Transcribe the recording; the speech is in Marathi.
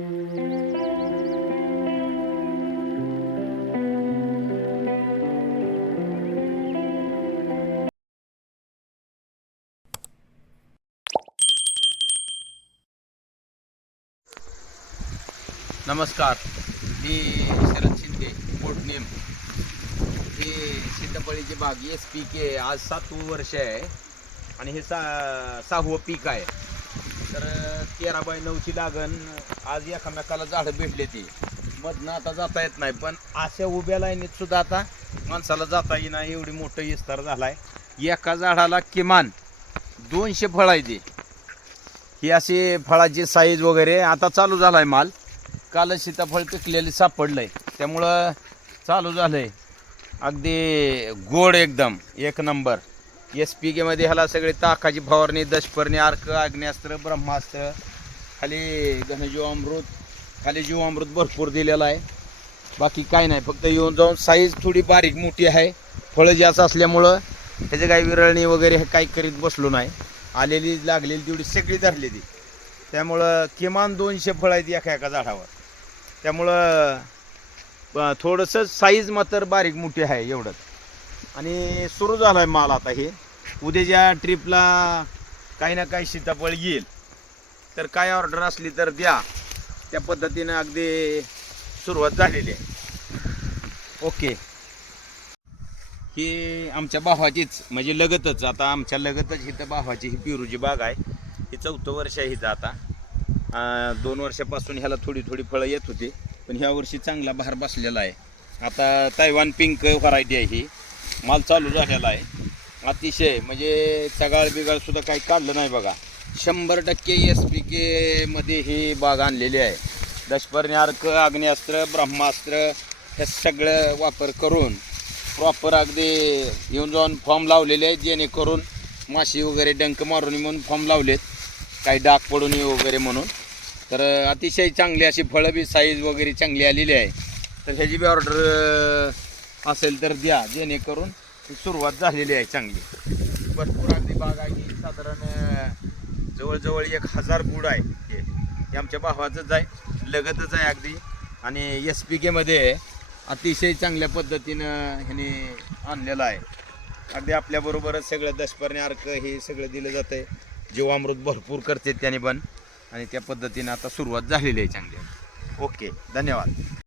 नमस्कार मी शरद शिंदे पोटनेम हे सीताफळीची बाग एस पी के आज सातवं वर्ष आहे आणि हे सा सहावं पीक आहे. तर तेरा बाय नऊची लागण आज एकामेकाला झाडं भेटले ती. मधनं आता जाता येत नाही पण अशा उभ्या लाईनीत सुद्धा आता माणसाला जाता येईना एवढी मोठं विस्तार झालाय. एका झाडाला किमान दोनशे फळ आहे ही अशी फळाची साईज वगैरे आता चालू झाला आहे माल. काल सीताफळ पिकलेले आहे त्यामुळं चालू झालं आहे अगदी गोड एकदम एक नंबर. एस पी केमध्ये ह्याला सगळे ताकाची फवारणी दशपर्णी अर्क आग्नेस्त्र ब्रह्मास्त्र खाली घनजीवामृत खाली जीवामृत भरपूर दिलेलं आहे. बाकी काय नाही फक्त येऊन जाऊन साईज थोडी बारीक मोठी आहे. फळं जास्त असल्यामुळं त्याचं काही विरळणी वगैरे हे काही करीत बसलो नाही. आलेली लागलेली तेवढी सगळी धरलेली त्यामुळं किमान दोनशे फळं आहेत एका एका झाडावर. त्यामुळं थोडंसं साईज मात्र बारीक मोठी आहे एवढंच आणि सुरू झाला आहे माल आता हे. उद्याच्या ट्रिपला काही ना काही सीताफळ येईल. तर काय ऑर्डर असली तर द्या. त्या पद्धतीनं अगदी सुरुवात झालेली आहे. ओके. ही आमच्या भावाचीच म्हणजे लगतच. आता आमच्या लगतच इथं भावाची ही पिरूची बाग आहे. ही चौथं वर्ष आहे हिचं आता. दोन वर्षापासून ह्याला थोडी थोडी फळं येत होती. पण ह्या वर्षी चांगला भार बसलेला आहे. आता तैवान पिंक व्हरायटी आहे ही. माल चालू झालेला आहे. अतिशय म्हणजे चगाळ बिगाळसुद्धा काही काढलं नाही बघा. शंभर टक्के एस पी केमध्ये ही बाग आणलेली आहे. दशपर्णी अर्क आग्नेयास्त्र ब्रह्मास्त्र हे सगळं वापर करून प्रॉपर अगदी येऊन जाऊन फॉर्म लावलेले आहेत जेणेकरून माशी वगैरे डंक मारून म्हणून फॉर्म लावलेत. काही डाग पडून येऊ वगैरे म्हणून. तर अतिशय चांगली अशी फळं बी साईज वगैरे चांगली आलेली आहे. तर ह्याची बी ऑर्डर असेल तर द्या जेणेकरून ही सुरुवात झालेली आहे चांगली. भरपूर अगदी बाग आहे ही साधारण जवळजवळ एक हजार गुड आहे हे. हे आमच्या भावाचंच आहे लगतच आहे अगदी. आणि एस पी केमध्ये अतिशय चांगल्या पद्धतीनं ह्याने आणलेलं आहे. अगदी आपल्याबरोबरच सगळं दशपर्णी अर्क हे सगळं दिलं जातं आहे जीवामृत भरपूर करते त्याने पण. आणि त्या पद्धतीनं आता सुरुवात झालेली आहे चांगली. ओके धन्यवाद.